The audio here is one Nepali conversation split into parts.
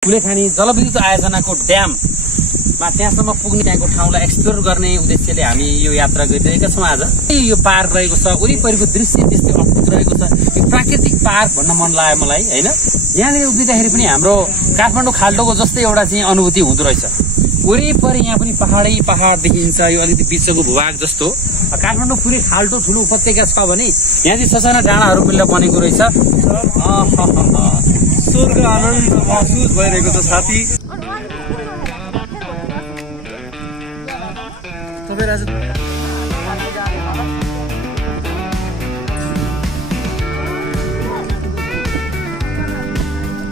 कुलेखानी जलविद्युत आयोजनाको ड्याममा त्यहाँसम्म पुग्ने त्यहाँको ठाउँलाई एक्सप्लोर गर्ने उद्देश्यले हामी यो यात्रा गरिरहेका छौँ। आज यो पार्क रहेको छ, वरिपरिको दृश्य त्यस्तै अद्भुत रहेको छ। यो प्राकृतिक पार्क भन्न मन लाग्यो मलाई हैन। यहाँनिर उभिँदाखेरि पनि हाम्रो काठमाडौँ खाल्डोको जस्तै एउटा चाहिँ अनुभूति हुँदो रहेछ। वरिपरि यहाँ पनि पहाड देखिन्छ, यो अलिकति बिचको भूभाग जस्तो। काठमाडौँ पुरै खाल्डो ठुलो उपत्यका छ भने यहाँ चाहिँ ससाना डाँडाहरू मिलेर बनेको रहेछ। स्वर्ग आनन्द महसुस भइरहेको छ साथी। तपाईँ आज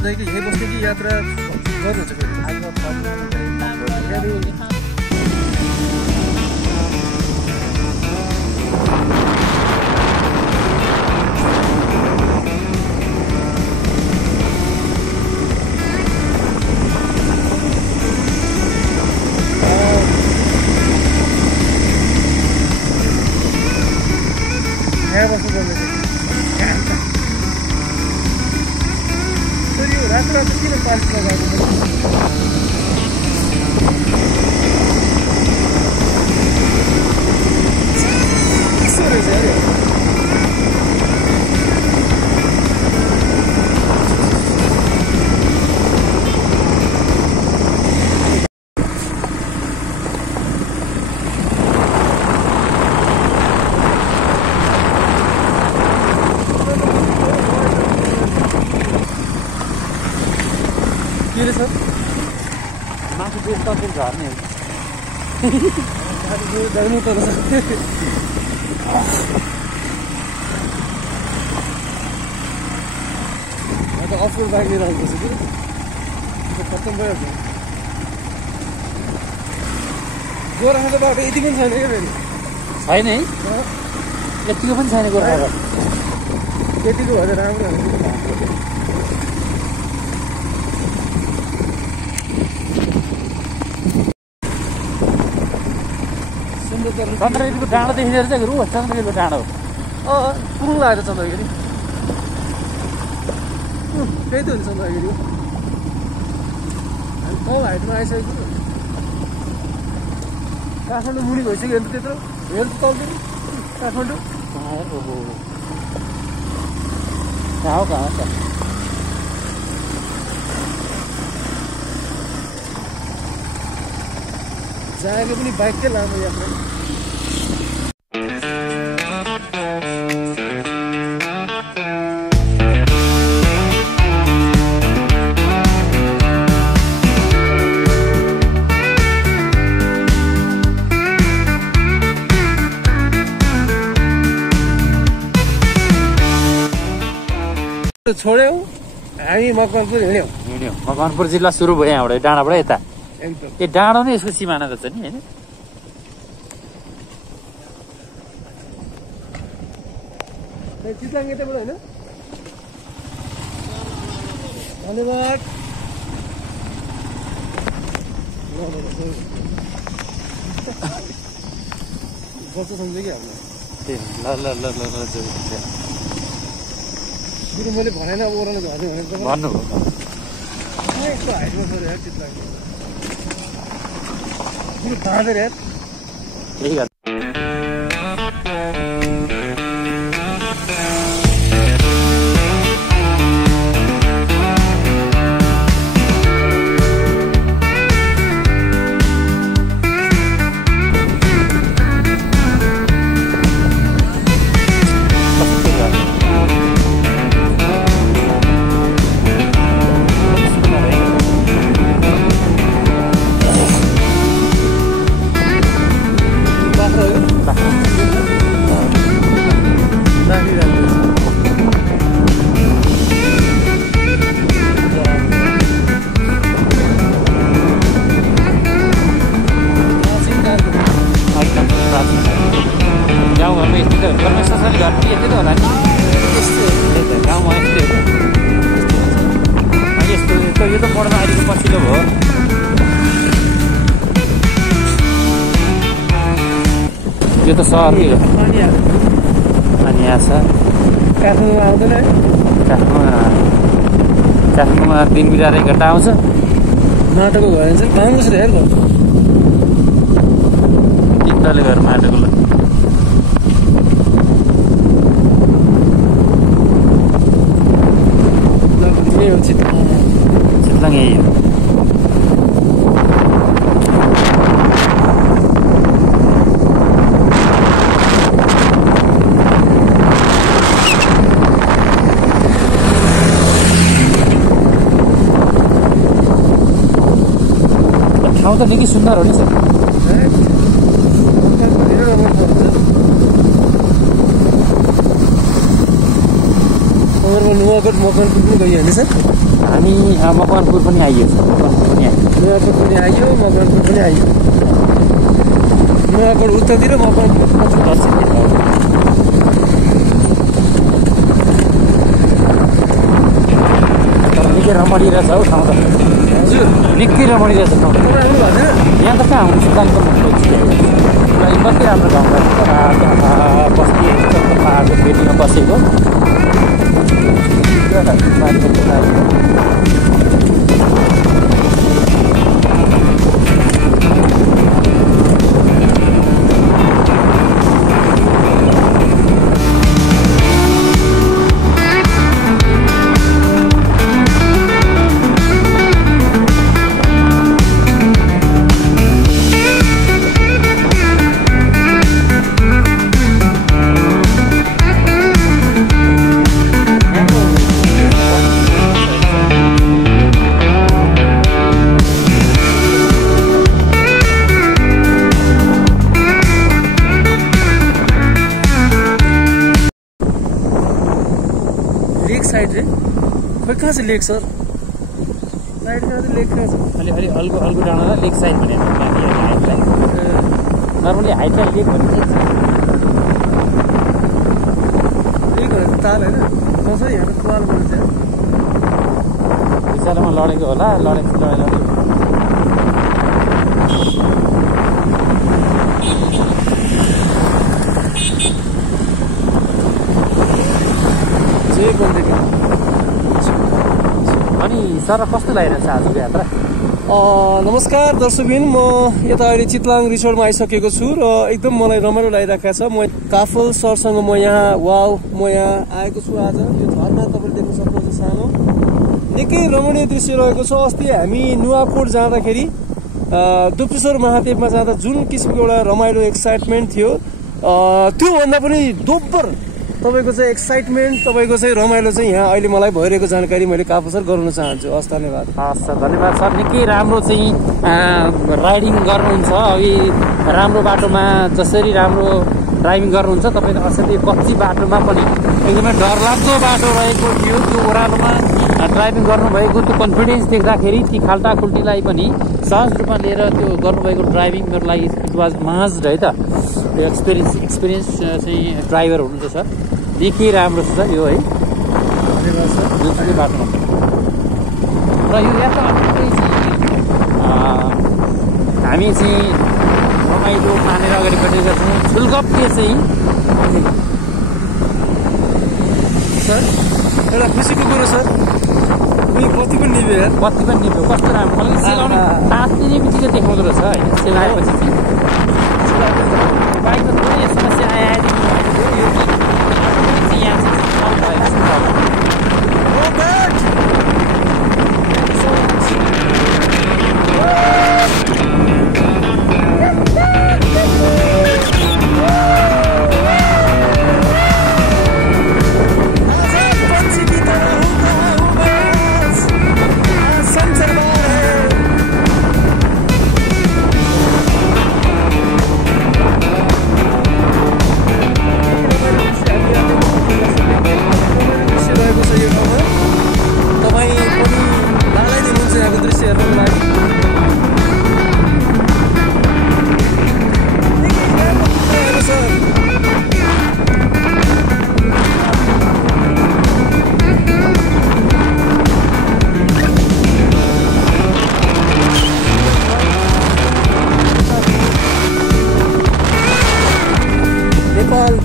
यही बस्ने कि यात्रा गर्नुहुन्छ फेरि? यहाँ बस्नुपर्ने तर यो रातो किन पार्क लगाएको यस्तो रहेछ अरे। माथि बेच्दा पनि झर्ने जानु पर्छ। म त अफरोड बाइक लिएर आउँदैछु कि खत्तम भइहाल्छ। गोराखाको बाटो यति पनि छैन क्या फेरि? छैन है, यतिको पनि छैन गोराखाको। त्यतिको भएर राम्रो हुन्छ। चन्द्रगिरीको डाँडो देखिँदो रहेछ रु, चन्द्रगिरीको डाँडो पुग्नु लागेर चन्द्रगिरी त्यही त हुन्छ। चन्द्रगिरी हामी तल हाइटमा आइसकेको। काठमाडौँ मुनि भइसक्यो हेर्नु त्यत्रो हेर्नु तलदेखि काठमाडौँ। कहाँ हो त जाएको पनि बाइककै लामो यात्रा। छोड्यौँ हामी मकवानपुर हिँड्यौँ। मकवानपुर जिल्ला सुरु भयो यहाँबाट, डाँडाबाट यता। ए डाँडो नै यसको सिमाना रहेछ नि होइन? चितलाङ यताबाट होइन? धन्यवाद। बच्चा सम्झ कि हाम्रो फेरि मैले भनेन अब ओह्रालो झर्ने भनेको भन्नुभयो। यस्तो हाइटमा छ यार चितलाङ बाँधेर यार। त्यही हो। यो त पढ्न अहिलेको पछिल्लो भयो। यो त सहर के हो? अनि यहाँ छ काठमाडौँ आउँदैन है? काठमाडौँ काठमाडौँमा दिन बिराएर 1 घन्टा आउँछ। माटोको घर चाहिँ राम्रो छ हेर घर। 3 तले घर माटोको ल। यही हो चितलाङ यही हो। ठाउँ त निकै सुन्दर हो नि सर। नुवाकोट मकवानपुर पनि गइहाल्ने सर। हामी मकवानपुर पनि आइयो सर। मकवानपुर पनि आइयो, नुवाकोट पनि आइयो, मकवानपुर पनि आइयो। नुवाकोट उत्तरतिर मकवानपुर पश्चिमतिर। निकै रमणीय रहेछ हौ ठाउँ त। हजुर निकै रमणीय रहेछ ठाउँ। तपाईँ आउनु भएको छैन? यहाँ त कहाँ हुन्छ चितलाङको कति राम्रो ठाउँ रहेछ। बस्ती पाहाडको फेदीमा बसेको साइड रे खोइ कहाँ छ लेक सर? साइड कहाँ छ लेक कहाँ छ? अलि अल्गो डाँडा लेक साइड भनेर हाइटलाई नर्मली हाइटलाई लेक भनिन्छ। लेकहरू ताल होइन पाउँछ यहाँ त पाल भन्छ। विशालमा लडेको होला, लडेको अनि सर कस्तो लागिरहेछ आजको यात्रा? नमस्कार दर्शकबिन, म यता अहिले चितलाङ रिसोर्टमा आइसकेको छु र एकदम मलाई रमाइलो लागिरहेको छ। म काफल सरसँग म यहाँ आएको छु आज। यो झरना तपाईँले देख्न सक्नुहुन्छ सानो, निकै रमणीय दृश्य रहेको छ। अस्ति हामी नुवाकोट जाँदाखेरि दुप्सेश्वर महादेवमा जाँदा जुन किसिमको एउटा रमाइलो एक्साइटमेन्ट थियो, त्योभन्दा पनि दोब्बर तपाईँको चाहिँ एक्साइटमेन्ट, तपाईँको चाहिँ रमाइलो चाहिँ यहाँ अहिले मलाई भइरहेको जानकारी मैले काफल सर गराउन चाहन्छु। हस् धन्यवाद। हस् सर धन्यवाद सर। निकै राम्रो चाहिँ राइडिङ गर्नुहुन्छ। अघि राम्रो बाटोमा जसरी राम्रो ड्राइभिङ गर्नुहुन्छ तपाईँले, असाध्यै कच्ची बाटोमा पनि एकदमै डरलाग्दो बाटो रहेको थियो। त्यो ओह्रालोमा ड्राइभिङ गर्नुभएको त्यो कन्फिडेन्स देख्दाखेरि ती खाल्टाखुल्टीलाई पनि सहज रूपमा लिएर त्यो गर्नुभएको ड्राइभिङको लागि इट वाज मस्ट है त। त्यो एक्सपिरियन्स चाहिँ ड्राइभर हुनुहुन्छ सर। निकै राम्रो छ सर यो है। धन्यवाद सर। जुनसुकै बाटोमा र यो यात्रामा हामी चाहिँ रमाइलो मानेर अगाडि बढेका छौँ। छुलगप्पे चाहिँ सर एउटा खुसीको कुरो सर, बत्ती पनि निभ्यो। बत्ती पनि निभ्यो, कस्तो राम्रो। मलाई सेलाउने तात्तिने बित्तिकै देखाउँदो रहेछ होइन। सेलाएपछि चाहिँ बाइकमा थोरै समस्या आएदेखि यहाँ चाहिँ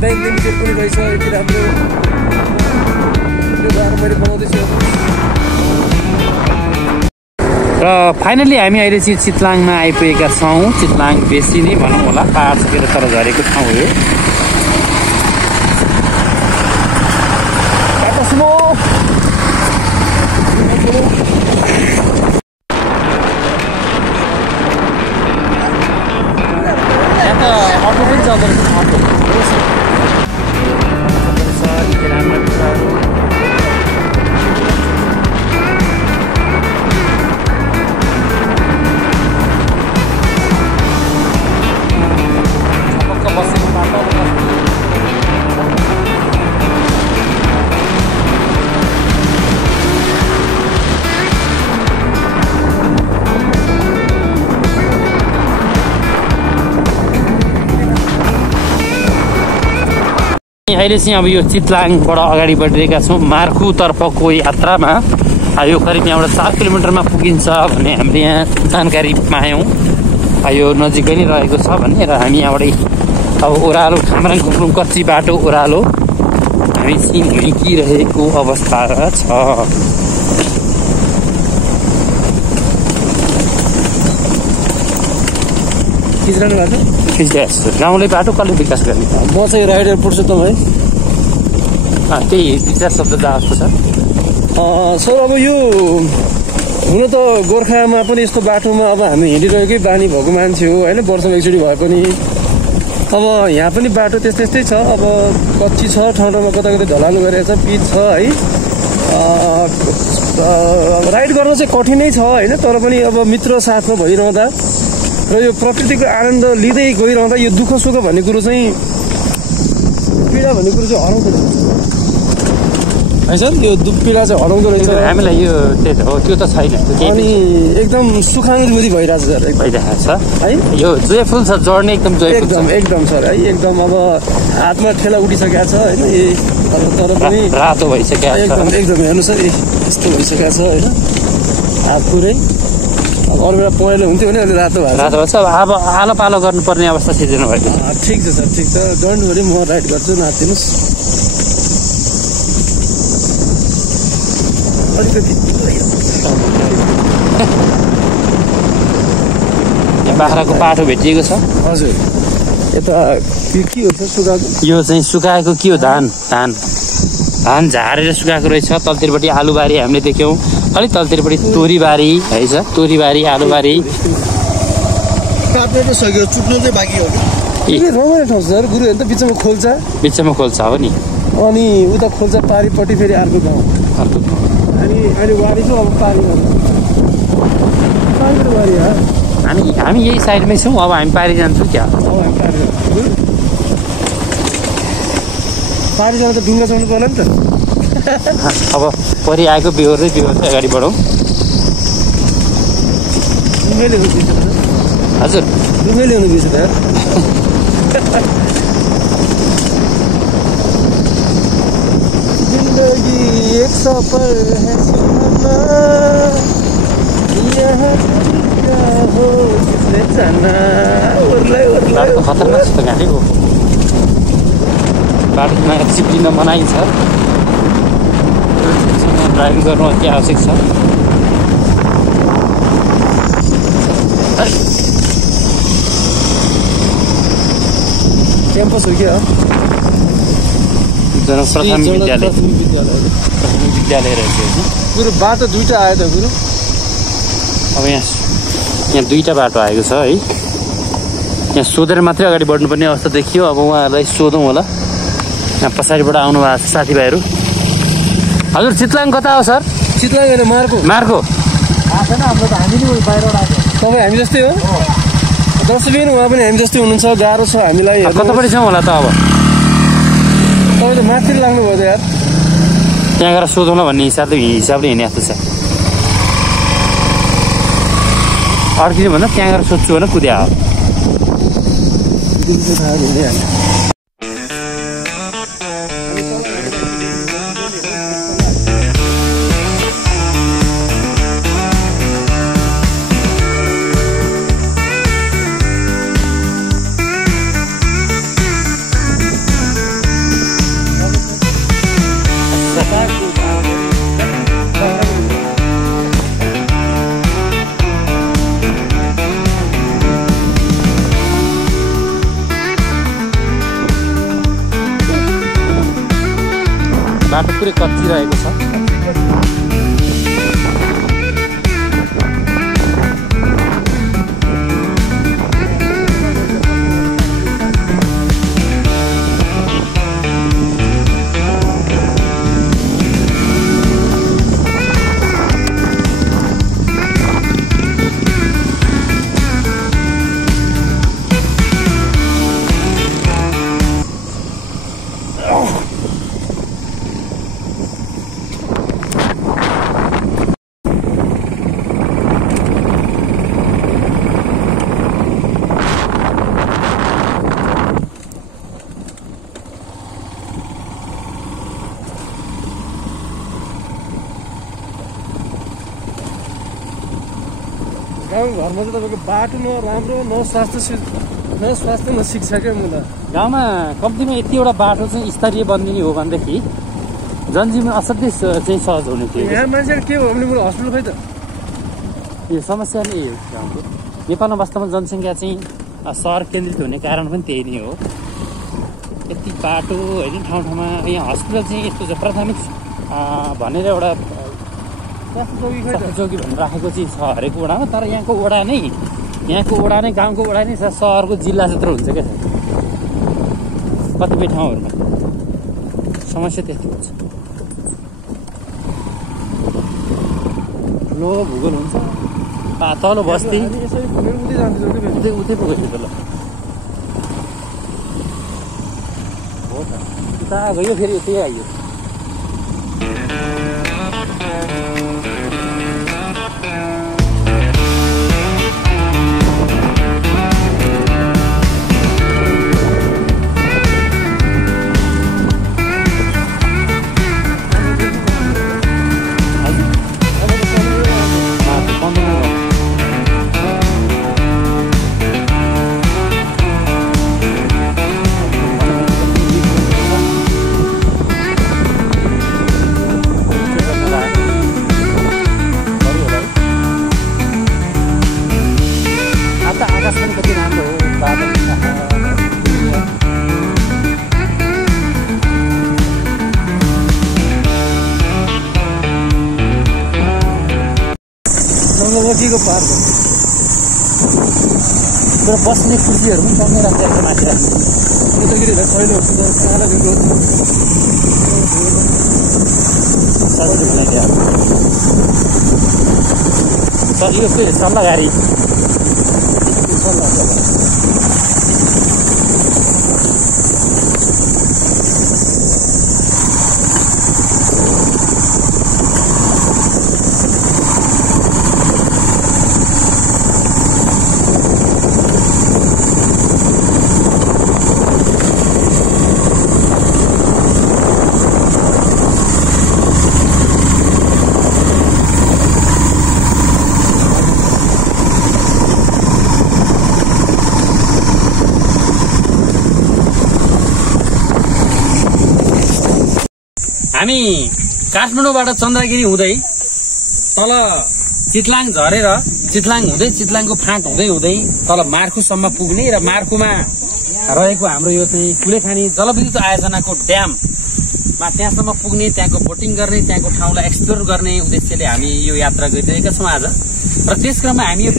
बैंक लिमिटेड पनि रहेछ। यति राम्रो यो घर मैले बनाउँदैछु। र फाइनली हामी अहिले चाहिँ चितलाङमा आइपुगेका छौँ। चितलाङ बेसी नै भनौँ होला, पाहाड सकेर तर झरेको ठाउँ हो यो। यहाँ त अटो पनि चल्दो रहेछ, अटो अहिले चाहिँ अब यो चितलाङबाट अगाडि बढिरहेका छौँ मार्कुतर्फको यात्रामा। यो करिब यहाँबाट 4 किलोमिटरमा पुगिन्छ भन्ने हामीले यहाँ जानकारी पायौँ। यो नजिकै नै रहेको छ भने, र हामी यहाँबाट अब ओह्रालो खामराङ खुम्लुङ कच्ची बाटो ओह्रालो हामी चाहिँ हिँडिरहेको अवस्था छ। खिचिरहनु भएको गाउँले बाटो कसले विकास गर्ने? म चाहिँ राइडर पुग्छु तपाईँ त्यही विचार शब्द जस्तो छ सर। अब यो हुन त गोर्खामा पनि यस्तो बाटोमा अब हामी हिँडिरहेकै बानी भएको मान्छे हो होइन, वर्षमा एकचोटि भए पनि। अब यहाँ पनि बाटो त्यस्तै छ, अब कच्ची छ, ठाउँ ठाउँमा कता कतै ढलालो गरेको छ, पिच छ है। राइड गर्न चाहिँ कठिनै छ होइन, तर पनि अब मित्र साथमा भइरहँदा र यो प्रकृतिको आनन्द लिँदै गइरहँदा यो दुःख सुख भन्ने कुरो चाहिँ, पीडा भन्ने कुरो चाहिँ हराउँदो रहेछ है सर। यो पीडा चाहिँ हराउँदो रहेछ हामीलाई। यो त्यही त हो, त्यो त छैन। अनि एकदम सुखानुभूति भइरहेछ सर, भइरहेको छ है। यो जोयफुल छ, जर्नी एकदम जोयफुल एकदम सर है। एकदम अब हातमा ठेला उठिसकेको छ होइन, तर पनि रातो भइसकेको छ एकदम। हेर्नु सर, यस्तो भइसकेको छ होइन, हात पुरै। अब अरू बेला पहेँलो हुन्थ्यो भने अहिले रातो भएको छ। अब आलो पालो गर्नुपर्ने अवस्था सिर्जना भएको छ। ठिक छ सर, ठिक छ। गर्नुभयो म राइड गर्छु, नातिनुहोस् अलिकति। बाख्राको पाठो भेटिएको छ। हजुर, यता के हो सर सुकाएको? यो चाहिँ सुकाएको के हो? धान झारेर सुकाएको रहेछ। तलतिरपट्टि आलुबारी हामीले देख्यौँ, अलिक तलतिरपट्टि तोरीबारी है छ, तोरीबारी आलुबारी। काट्नु त सक्यो, चुट्नु चाहिँ बाँकी हो कि? रमाइलो ठाउँ सर, गुरुहरू त बिचमा खोल्छ हो नि। अनि उता खोल्छ पारिपट्टि फेरि अर्को गाउँ, अनि अहिले वारी छ। अब पारिबाट वारी हो। हामी यही साइडमै छौँ, अब हामी पारि जान्छौँ क्या? अब हामी पारि जानु त ढुङ्गा चढ्नु पर्ला नि त। अब परि आएको बिहोर्दै अगाडि बढौँ। हजुर, ढुङ्गै ल्याउनु बिर्छ त। जिन्दगी एक सफर है सुहाना, यहाँ क्या हो किसने जाना। बाटो खतरनाक छ त, घाँटीको बाटोमा चिप्लिन मनाइ छ। ड्राइभिङ गर्नु अति आवश्यक छ। क्याम्पस हो क्या? प्राथमिक विद्यालय रहेछ गुरु। बाटो दुईटा आयो त गुरु। अब यहाँ दुईटा बाटो आएको छ है। यहाँ सोधेर मात्रै अगाडि बढ्नुपर्ने अवस्था देखियो। अब उहाँहरूलाई सोधौँ होला। यहाँ पछाडिबाट आउनु भएको छ साथीभाइहरू। हजुर, चितलाङ कता हो सर? चितलाङ होइन, मार्को। हाम्रो त हामी नि बाहिरबाट आएको। तपाईँ हामी जस्तै हो दर्शकबिन, उहाँ पनि हामी जस्तै हुनुहुन्छ। गाह्रो छ हामीलाई। कतापट्टि छौँ होला त? अब तपाईँ त माथि लाग्नुभयो त यार। त्यहाँ गएर सोधौँला भन्ने हिसाबले हिँड्ने जस्तो छ। अड्किनु भन्दा त्यहाँ गएर सोध्छु भने कुद्या हो। बाटो पुरै कच्ची रहेको छ। गाउँघरमा चाहिँ तपाईँको बाटो न राम्रो न स्वास्थ्य न शिक्षा क्या मुला। गाउँमा कम्तीमा यतिवटा बाटो चाहिँ स्तरीय बनिदिने हो भनेदेखि जनजीवन असाध्यै चाहिँ सहज हुने थियो। यहाँ मान्छेहरू के हो भने हस्पिटल खै त यो समस्या नै हो गाउँको। नेपालमा वास्तवमा जनसङ्ख्या चाहिँ सहर केन्द्रित हुने कारण पनि त्यही नै हो। यति बाटो होइन ठाउँ ठाउँमा यहाँ हस्पिटल चाहिँ यस्तो छ प्राथमिक भनेर एउटा चौकी भनेर राखेको चाहिँ छ हरेक वडामा। तर यहाँको वडा नै गाउँको वडा नै सहरको जिल्ला जत्रो हुन्छ क्या कतिपय ठाउँहरूमा। समस्या त्यस्तो हुन्छ। ठुलो भूगोल हुन्छ। तल बस्ती उतै पो गयो तल हो त उता गयो फेरि उतै आइयो। नगरको पार्क तर बस्ने कुर्सीहरू पनि सँगै राखेर माथि राख्नु उताखेरि पहिलो सारा दिनको सजिलो सल्लाह गाडी हामी काठमाडौँबाट चन्द्रगिरी हुँदै तल चितलाङ झरेर चितलाङ हुँदै चितलाङको फाँट हुँदै हुँदै तल मार्खुसम्म पुग्ने र मार्खुमा रहेको हाम्रो यो चाहिँ कुलेखानी जलविद्युत आयोजनाको ड्याममा त्यहाँसम्म पुग्ने, त्यहाँको बोटिङ गर्ने, त्यहाँको ठाउँलाई एक्सप्लोर गर्ने उद्देश्यले हामी यो यात्रा गरिरहेका छौँ आज। र त्यसक्रममा हामी यो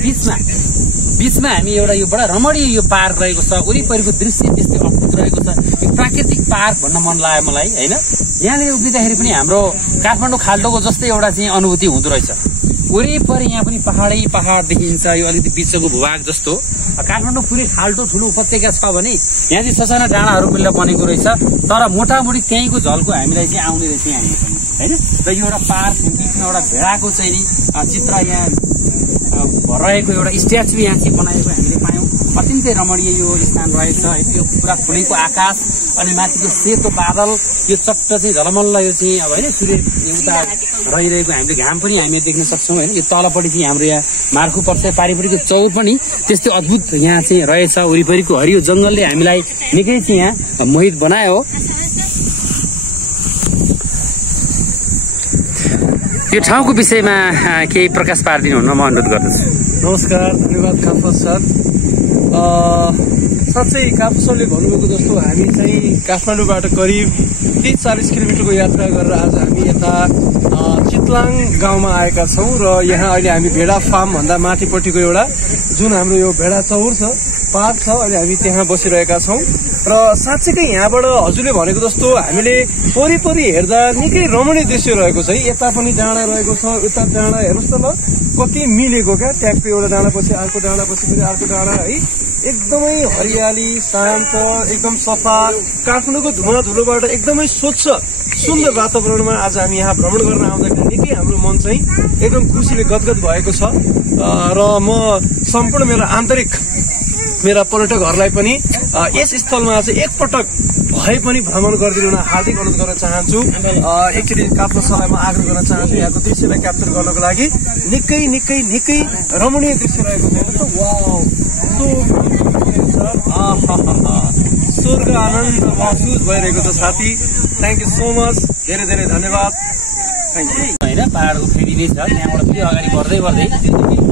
बीचमा हामी एउटा यो बडा रमणीय यो पार्क रहेको छ। वरिपरिको दृश्य त्यस्तै अद्भुत रहेको छ। यो प्राकृतिक पार्क भन्न मन लाग्यो मलाई होइन। यहाँनिर उभिँदाखेरि पनि हाम्रो काठमाडौँ खाल्डोको जस्तै एउटा चाहिँ अनुभूति हुँदो रहेछ। वरिपरि यहाँ पनि पहाड देखिन्छ। यो अलिकति बिचको भूभाग जस्तो काठमाडौँ पुरै खाल्डो ठुलो उपत्यका छ भने यहाँ चाहिँ ससाना डाँडाहरू मिलेर बनेको रहेछ। तर मोटामोटी त्यहीँको झल्को हामीलाई चाहिँ आउने रहेछ यहाँ होइन। र यो एउटा पार्क बिचमा एउटा भेडाको चाहिँ नि चित्र यहाँ रहेको एउटा स्ट्याचु यहाँ चाहिँ बनाएको हामीले पायौँ। अत्यन्तै रमणीय यो स्थान रहेछ होइन। यो पुरा खुलेको आकाश अनि माथिको सेतो बादल, यो चट्ट चाहिँ झलमल्ल यो चाहिँ अब होइन सूर्य उता रहिरहेको हामीले घाम पनि हामीले देख्न सक्छौँ होइन। यो तलपट्टि चाहिँ हाम्रो यहाँ मार्खु पर्छ। पारिपट्टिको चौर पनि त्यस्तै अद्भुत यहाँ चाहिँ रहेछ। वरिपरिको हरियो जङ्गलले हामीलाई निकै चाहिँ यहाँ मोहित बनायो। यो ठाउँको विषयमा केही प्रकाश पारिदिनु हुन म अनुरोध गर्दछु। नमस्कार, धन्यवाद काफल सर। साँच्चै काफु सरले भन्नुभएको जस्तो हामी चाहिँ काठमाडौँबाट करिब 30-40 किलोमिटरको यात्रा गरेर आज हामी यता चितलाङ गाउँमा आएका छौँ र यहाँ अहिले हामी भेडा फार्म भन्दा माथिपट्टिको एउटा जुन हाम्रो यो भेडा चौर छ पार्क छ अहिले हामी त्यहाँ बसिरहेका छौँ र साँच्चैकै यहाँबाट हजुरले भनेको जस्तो हामीले वरिपरि हेर्दा निकै रमणीय दृश्य रहेको छ है। यता पनि डाँडा रहेको छ, उता डाँडा हेर्नुहोस् त ल कति मिलेको क्या, ट्याक्कै एउटा डाँडापछि अर्को डाँडापछि फेरि अर्को डाँडा है। एकदमै हरियाली शान्त एकदम सफा काठमाडौँको धुवा धुलोबाट एकदमै स्वच्छ सुन्दर वातावरणमा आज हामी यहाँ भ्रमण गर्न आउँदाखेरि निकै हाम्रो मन चाहिँ एकदम खुसीले गदगद भएको छ र म सम्पूर्ण मेरा पर्यटकहरूलाई पनि यस स्थलमा चाहिँ एकपटक भए पनि भ्रमण गरिदिनु हार्दिक अनुरोध गर्न चाहन्छु। एकचोटि काफु सरलाई म आग्रह गर्न चाहन्छु यहाँको दृश्यलाई क्याप्चर गर्नको लागि। निकै निकै निकै रमणीय दृश्य रहेको छ। वाउ स्वर्ग आनन्द महसुस भइरहेको छ साथी। थ्याङ्क यू सो मच, धेरै धेरै धन्यवाद। होइन पहाडको फेरि नै छ, त्यहाँबाट फेरि अगाडि बढ्दै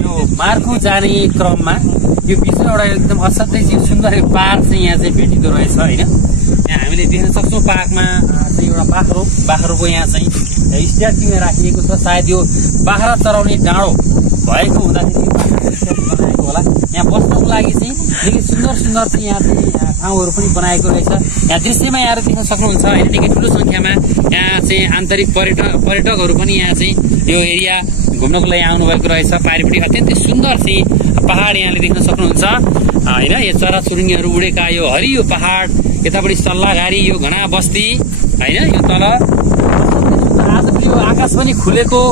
यो मार्कु जाने क्रममा यो बिचमा एउटा एकदम असाध्यै सुन्दर पार्क चाहिँ यहाँ चाहिँ भेटिँदो रहेछ होइन। यहाँ हामीले देख्न सक्छौँ पार्कमा चाहिँ एउटा बाख्रोको यहाँ चाहिँ स्ट्याच्यू राखिएको छ। सायद यो बाख्रा चराउने डाँडो भएको हुँदाखेरि स्ट्याच्यू बनाएको होला। यहाँ बस्नको लागि चाहिँ निकै सुन्दर सुन्दर चाहिँ यहाँ चाहिँ ठाउँहरू पनि बनाएको रहेछ। यहाँ दृश्यमा यहाँहरू देख्न सक्नुहुन्छ होइन, निकै ठुलो संख्यामा यहाँ चाहिँ आन्तरिक पर्यटकहरू पनि यहाँ चाहिँ यो एरिया घुम्नको लागि आउनुभएको रहेछ। पारिपट्टि अत्यन्तै सुन्दर चाहिँ पहाड यहाँले देख्न सक्नुहुन्छ होइन। यो चराचुरुङ्गीहरू उडेका यो हरियो पहाड, यतापट्टि सल्लाघारी यो घना बस्ती होइन। यो तल आज यो आकाश पनि खुलेको,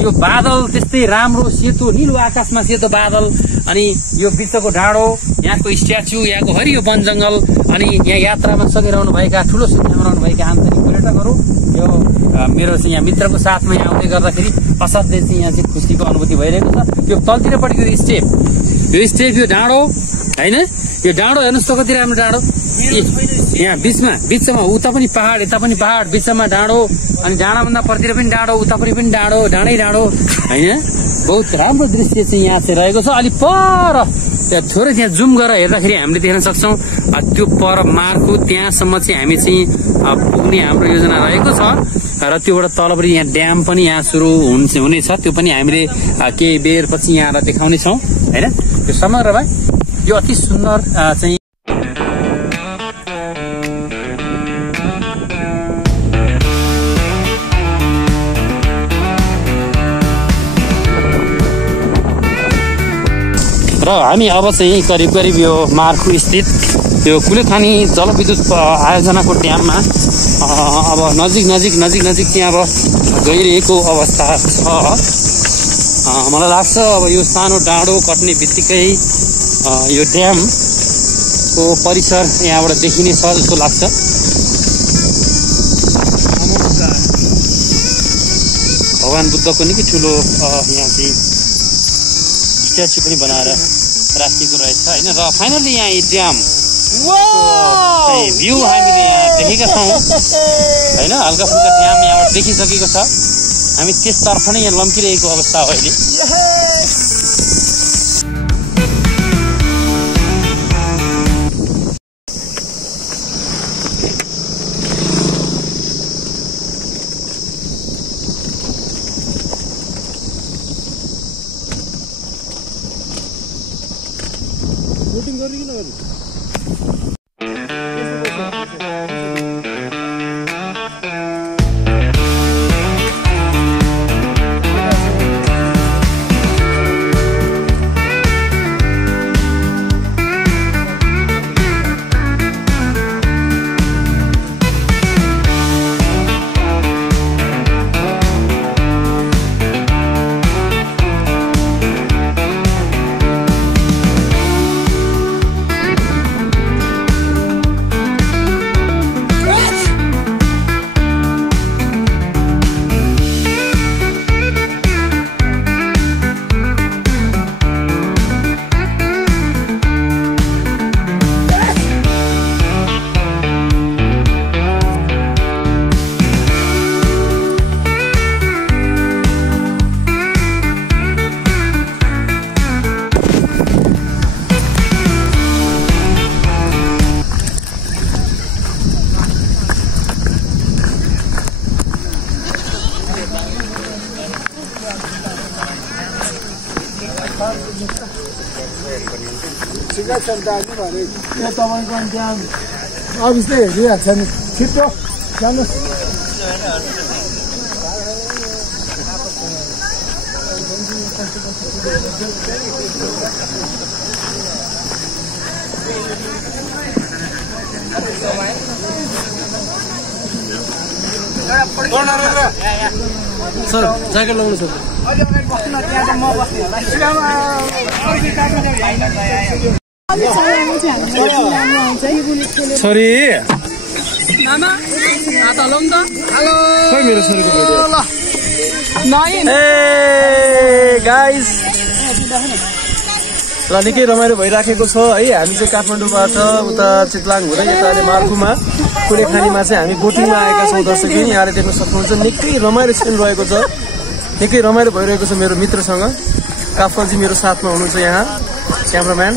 यो बादल त्यस्तै राम्रो सेतो निलो आकाशमा सेतो बादल, अनि यो बिचको डाँडो, यहाँको स्ट्याच्यू, यहाँको हरियो वन जङ्गल, अनि यहाँ यात्रामा सघिरहनु भएका ठुलो संख्यामा रहनुभएका आन्तरिक पर्यटकहरू, यो मेरो चाहिँ यहाँ मित्रको साथमा यहाँ आउँदै गर्दाखेरि असाध्यै चाहिँ यहाँ चाहिँ खुसीको अनुभूति भइरहेको छ। यो तलतिरपट्टिको स्टेप यो डाँडो होइन, यो डाँडो हेर्नुहोस् त कति राम्रो डाँडो। यहाँ बिचमा उता पनि पहाड यता पनि पहाड, बिचमा डाँडो, अनि डाँडाभन्दा परतिर पनि डाँडो, उतापट्टि पनि डाँडो, डाँडै डाँडो होइन। बहुत राम्रो दृश्य चाहिँ यहाँ चाहिँ रहेको छ। अलिक पर त्यहाँ थोरै त्यहाँ जुम गरेर हेर्दाखेरि हामीले देख्न सक्छौँ त्यो पर मार्कु त्यहाँसम्म चाहिँ हामी चाहिँ पुग्ने हाम्रो योजना रहेको छ र त्योबाट तलपट्टि यहाँ ड्याम पनि यहाँ सुरु हुनेछ। त्यो पनि हामीले केही बेर पछि यहाँलाई देखाउनेछौँ होइन। त्यो समग्रमा यो अति सुन्दर चाहिँ र हामी अब चाहिँ करिब यो मार्कु स्थित यो कुलेखानी जलविद्युत आयोजनाको ड्याममा अब नजिक त्यहाँ अब गइरहेको अवस्था छ। मलाई लाग्छ अब यो सानो डाँडो कट्ने बित्तिकै यो ड्यामको परिसर यहाँबाट देखिने छ जस्तो लाग्छ। भगवान बुद्धको निकै ठुलो यहाँ चाहिँ स्ट्याच्यू पनि बनाएर राखिएको रहेछ होइन। र फाइनली यहाँ यो ड्याम भ्यू हामीले यहाँ देखेका छौँ होइन। हल्का फुल्का ड्याम यहाँबाट देखिसकेको छ। हामी त्यसतर्फ नै यहाँ लम्किरहेको अवस्था हो अहिले। तपाईँको त्यहाँ अभियसली हेरिहाल्छ नि छिटो जानुहोस् सर ज्याकेट लाउनु सर सरी खै मेरो छोरीको गाइस ल निकै रमाइलो भइराखेको छ है हामी चाहिँ काठमाडौँबाट उता चितलाङ हुँदै यता अहिले मार्कुमा कुलेखानीमा चाहिँ हामी बोटिङमा आएका छौँ दर्शक यहाँले देख्न सक्नुहुन्छ निकै रमाइलो सिन रहेको छ निकै रमाइलो भइरहेको छ मेरो मित्रसँग काफलजी मेरो साथमा हुनुहुन्छ यहाँ क्यामराम्यान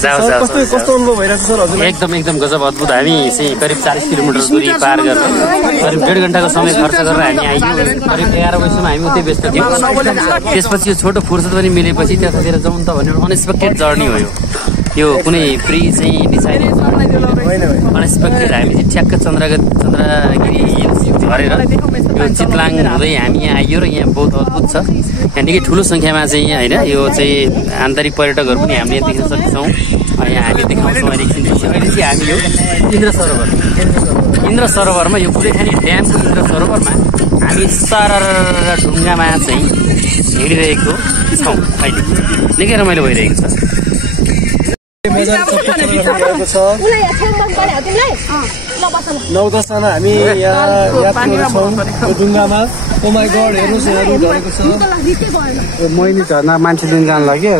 कस्तो अनुभव भइरहेको छ सर हजुर एकदम गजब अद्भुत हामी चाहिँ करिब 40 किलोमिटर दूरी पार गरेर करिब 1.5 घण्टाको समय खर्च गरेर हामी आइयो करिब 11 बजीसम्म हामी उतै व्यस्त थियौँ त्यसपछि यो छोटो फुर्सद पनि मिलेपछि त्यतातिर जाउँ त भनेर अनएक्सपेक्टेड जर्नी हो यो कुनै प्री चाहिँ डिसाइडेड अनएक्सपेक्टेड हामी चाहिँ ठ्याक्क चन्द्रगिरी हिल्स झरेर यो चितलाङ हुँदै हामी यहाँ आइयो र यहाँ बहुत अद्भुत छ यहाँ निकै ठुलो सङ्ख्यामा चाहिँ होइन यो चाहिँ आन्तरिक पर्यटकहरू पनि हामीले देख्न सक्छौँ यहाँ हामी देखाउँछौँ अहिले एकछिनपछि अहिले चाहिँ हामी यो इन्द्र सरोवरमा यो कुलेखानी ड्यामको इन्द्र सरोवरमा हामी सरर ढुङ्गामा चाहिँ हिँडिरहेको छौँ अहिले निकै रमाइलो भइरहेको छ 9-10 जना हामी यहाँ यात्रुहरू छौँ यो ढुङ्गामा ओ माई गड हेर्नुहोस् यहाँ रुट झरेको छ मैले झर्ना मान्छे लिन जानु लाग्यो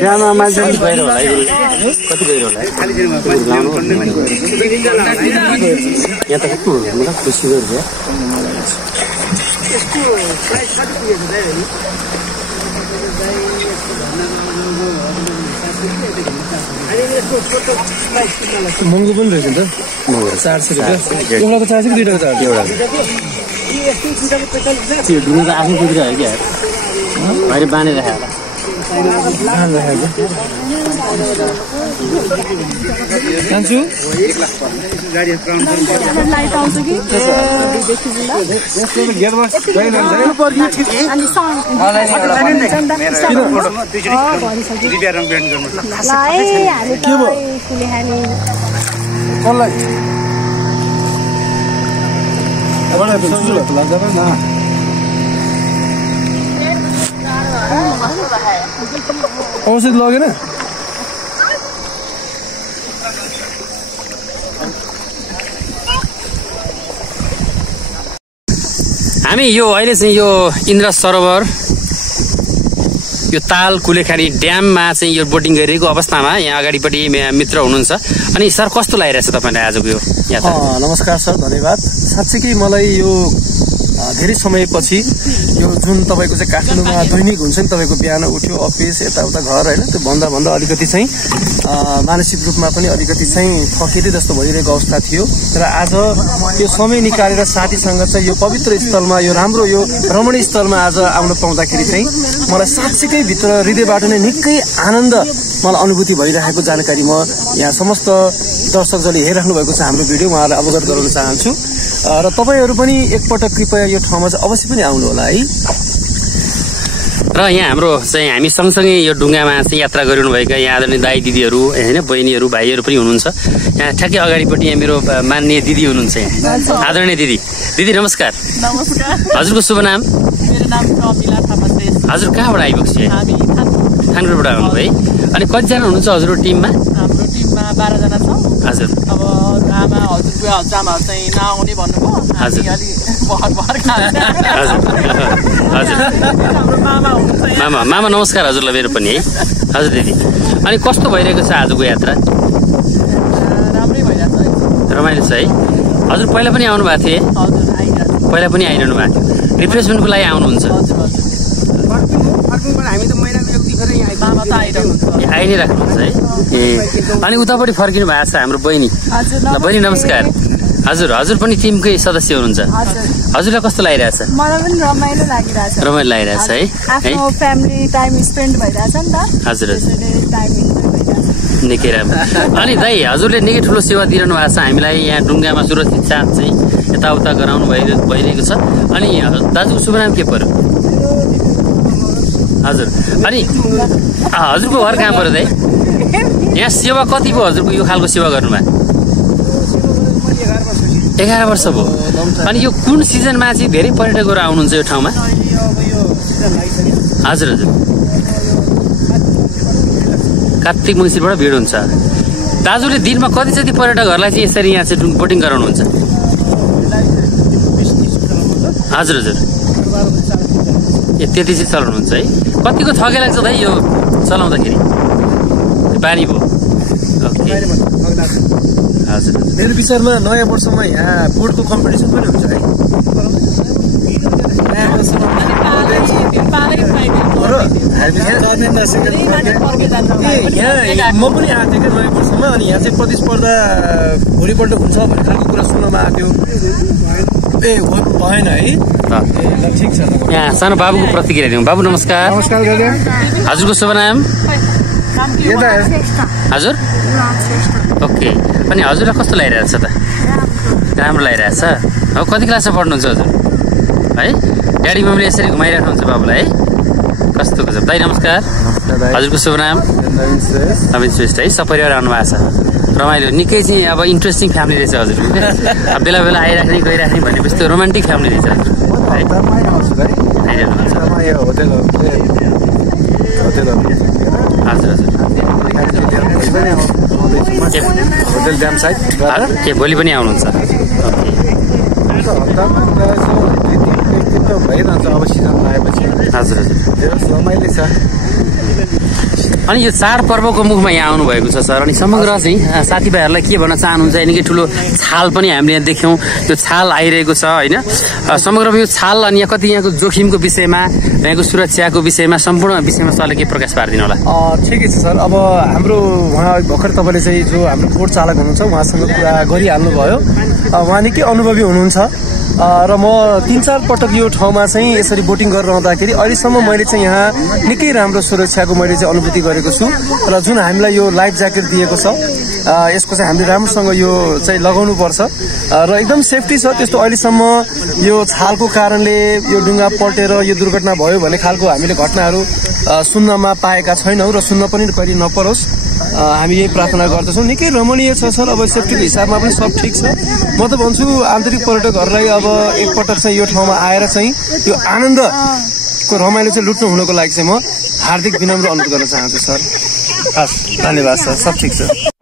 बिहान मान्छे गएर होला कति गएर होला यहाँ त कस्तो मतलब खुसी गर्छ महँगो पनि रहेछ नि त 400 रुपियाँ एउटाको 400 कि दुईटाको 400 त्यो ढुङ्गा त आफै कुदिरहेको क्या अहिले बाँधेर राखेको कान्छु औषध लगेन हामी यो अहिले चाहिँ यो इन्द्र सरोवर यो ताल कुलेखानी ड्याममा चाहिँ यो बोटिङ गरिरहेको अवस्थामा यहाँ अगाडिपट्टि मित्र हुनुहुन्छ अनि सर कस्तो लागिरहेछ तपाईँलाई आजको यो यात्रा नमस्कार सर धन्यवाद साँच्चीकै मलाई यो धेरै समयपछि यो जुन तपाईँको चाहिँ काठमाडौँमा दैनिक हुन्छ नि तपाईँको बिहान उठ्यो अफिस यताउता घर होइन त्यो भन्दा अलिकति चाहिँ मानसिक रूपमा पनि अलिकति चाहिँ थकिँदै जस्तो भइरहेको अवस्था थियो र आज यो समय निकालेर साथीसँग चाहिँ यो पवित्र स्थलमा यो राम्रो यो रमणीय स्थलमा आज आउन पाउँदाखेरि चाहिँ मलाई साँच्चीकै भित्र हृदयबाट नै निकै आनन्द मलाई अनुभूति भइरहेको जानकारी म यहाँ समस्त दर्शकजनले हेरिराख्नु भएको छ हाम्रो भिडियो उहाँहरूलाई अवगत गराउन चाहन्छु र तपाईँहरू पनि एकपटक कृपया यो ठाउँमा चाहिँ अवश्य पनि आउनु होला है र यहाँ हाम्रो चाहिँ हामी सँगसँगै यो ढुङ्गामा चाहिँ यात्रा गरिरहनुभएका यहाँ आदरणीय दाई दिदीहरू होइन बहिनीहरू भाइहरू पनि हुनुहुन्छ यहाँ ठ्याक्कै अगाडिपट्टि यहाँ मेरो माननीय दिदी हुनुहुन्छ यहाँ आदरणीय दिदी नमस्कार हजुरको शुभ नाम मेरो नाम प्रमिला थापा हजुर कहाँबाट आइपुग्छ थानकोटबाट आउनु है अनि कतिजना हुनुहुन्छ हजुरको टिममा हाम्रो टिममा 12 जना छौँ हजुर अब आमा हजुरआमाहरू चाहिँ नआउने भन्नुभयो हजुर हजुर हाम्रो मामा हुनुहुन्छ मामा नमस्कार हजुरलाई मेरो पनि है हजुर दिदी अनि कस्तो भइरहेको छ आजको यात्रा राम्रै भइरहेको छ रमाइलो छ है हजुर पहिला पनि आउनु भएको थियो हजुर आइरहेको पहिला पनि आइरहनु भएको थियो रिफ्रेसमेन्टको लागि आउनुहुन्छ हामी त महिनाको यतिखेर यहाँ मामा त आइरहनुहुन्छ आइ नै राख्नुहुन्छ है ए अनि उतापट्टि फर्किनु भएको छ हाम्रो बहिनी ल बहिनी नमस्कार हजुर हजुर पनि टिमकै सदस्य हुनुहुन्छ हजुरलाई कस्तो लागिरहेछ मलाई पनि रमाइलो लागिरहेछ रमाइलो लागिरहेछ है आफ्नो फ्यामिली टाइम स्पेन्ड भइरहेछ नि त हजुर टाइम निकै राम्रो अनि दाइ हजुरले निकै ठुलो सेवा दिइरहनु भएको छ हामीलाई यहाँ डुङ्गामा सुरक्षित साथ चाहिँ यताउता गराउनु भइरहेको छ अनि दाजुको शुभ नाम के पर्यो हजुर अनि हजुरको घर कहाँ पर्यो दाइ यहाँ सेवा कति भयो हजुरको यो खालको सेवा गर्नुमा 11 वर्ष भयो अनि यो कुन सिजनमा चाहिँ धेरै पर्यटकहरू आउनुहुन्छ यो ठाउँमा हजुर हजुर कार्तिक मङ्सिरबाट भिड हुन्छ दाजुले दिनमा कति जति पर्यटकहरूलाई चाहिँ यसरी यहाँ चाहिँ बोटिङ गराउनुहुन्छ हजुर हजुर ए त्यति चाहिँ चलाउनुहुन्छ है कतिको थके लाग्छ दाइ यो चलाउँदाखेरि बानी भयो ओके हजुर मेरो विचारमा नयाँ वर्षमा यहाँ बोटको कम्पिटिसन पनि हुन्छ है यहाँ म पनि आएको थिएँ क्या नयाँ वर्षमा अनि यहाँ चाहिँ प्रतिस्पर्धा भोलिपल्ट हुन्छ भन्ने खालको कुरा सुन्नमा आएको ए भएन है ठिक छ यहाँ सानो बाबुको प्रतिक्रिया दिउँ बाबु नमस्कार नमस्कार दादा हजुरको शुभ नाम हजुर ओके अनि हजुरलाई कस्तो लागिरहेको छ त राम्रो लागिरहेछ अब कति क्लासमा पढ्नुहुन्छ हजुर है ड्याडी मम्मीले यसरी घुमाइराख्नुहुन्छ बाबुलाई है कस्तो छ दाइ नमस्कार हजुरको शुभ नाम नवीन श्रेष्ठ है सपरिवार आउनु भएको छ रमाइलो निकै चाहिँ अब इन्ट्रेस्टिङ फ्यामिली रहेछ हजुरको अब बेला बेला आइराख्ने गइराख्ने भनेपछि त्यो रोमान्टिक फ्यामिली रहेछ हजुर हजुर होटल ड्याम साइड के भोलि पनि आउनुहुन्छ भइरहन्छ अब सिजन आएपछि हजुर हजुर रमाइलो छ अनि यो चाडपर्वको मुखमा यहाँ आउनुभएको छ सर अनि समग्र चाहिँ साथीभाइहरूलाई के भन्न चाहनुहुन्छ निकै ठुलो छाल पनि हामीले यहाँ देख्यौँ त्यो छाल आइरहेको छ होइन समग्रमा यो छाल अनि यहाँ कति यहाँको जोखिमको विषयमा यहाँको सुरक्षाको विषयमा सम्पूर्ण विषयमा सरले के प्रकाश पारिदिनु होला ठिकै छ सर अब हाम्रो उहाँ भर्खर तपाईँले चाहिँ जो हाम्रो बोट चालक हुनुहुन्छ उहाँसँग कुरा गरिहाल्नुभयो उहाँ निकै अनुभवी हुनुहुन्छ र म 3-4 पटक यो ठाउँमा चाहिँ यसरी बोटिङ गरिरहँदाखेरि अहिलेसम्म मैले चाहिँ यहाँ निकै राम्रो सुरक्षाको मैले चाहिँ अनुभूति गरेको छु र जुन हामीलाई यो लाइफ ज्याकेट दिएको छ यसको चाहिँ हामीले राम्रोसँग यो चाहिँ लगाउनु पर्छ र एकदम सेफ्टी छ त्यस्तो अहिलेसम्म यो छालको कारणले यो डुङ्गा पल्टेर यो दुर्घटना भयो भन्ने खालको हामीले घटनाहरू सुन्नमा पाएका छैनौँ र सुन्न पनि कहिले नपरोस् हामी यही प्रार्थना गर्दछौँ निकै रमणीय छ सर अब सेफ्टीको हिसाबमा पनि सब ठिक छ म त भन्छु आन्तरिक पर्यटकहरूलाई अब एकपटक चाहिँ यो ठाउँमा आएर चाहिँ यो आनन्दको रमाइलो चाहिँ लुट्नु हुनको लागि चाहिँ म हार्दिक विनम्र अनुरोध गर्न चाहन्छु सर हस् धन्यवाद सर सब ठिक छ